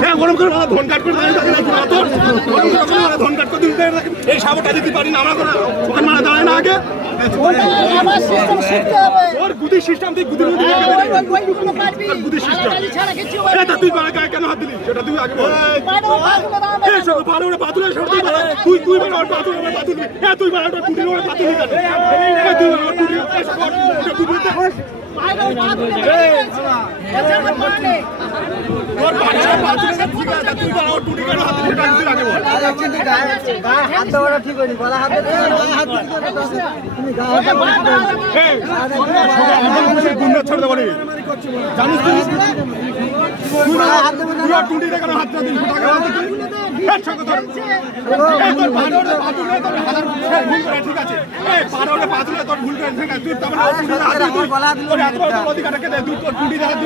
হ্যাঁ গরম করে ধন কাট করে ধন কাট করে দিতে এই সাবটা দিতে পারি না আমরা ওখানে মারা দাঁড়ায় না আগে ওর গুদি সিস্টেম তুই গুদির মধ্যে গুদি সিস্টেম এটা তুই কেন হাত দিলি সেটা তুই আগে বল পাতুলের তুই তুই পাতুলবি হ্যাঁ তুই টুটির ওপরে পাতুলি ছাড়তে পারি জানিস টুটি কেন হাত ঠিক আছে পাতুলে তোর ভুল করে তুই অধিকারকে দে তুই তোর টুটি দেখা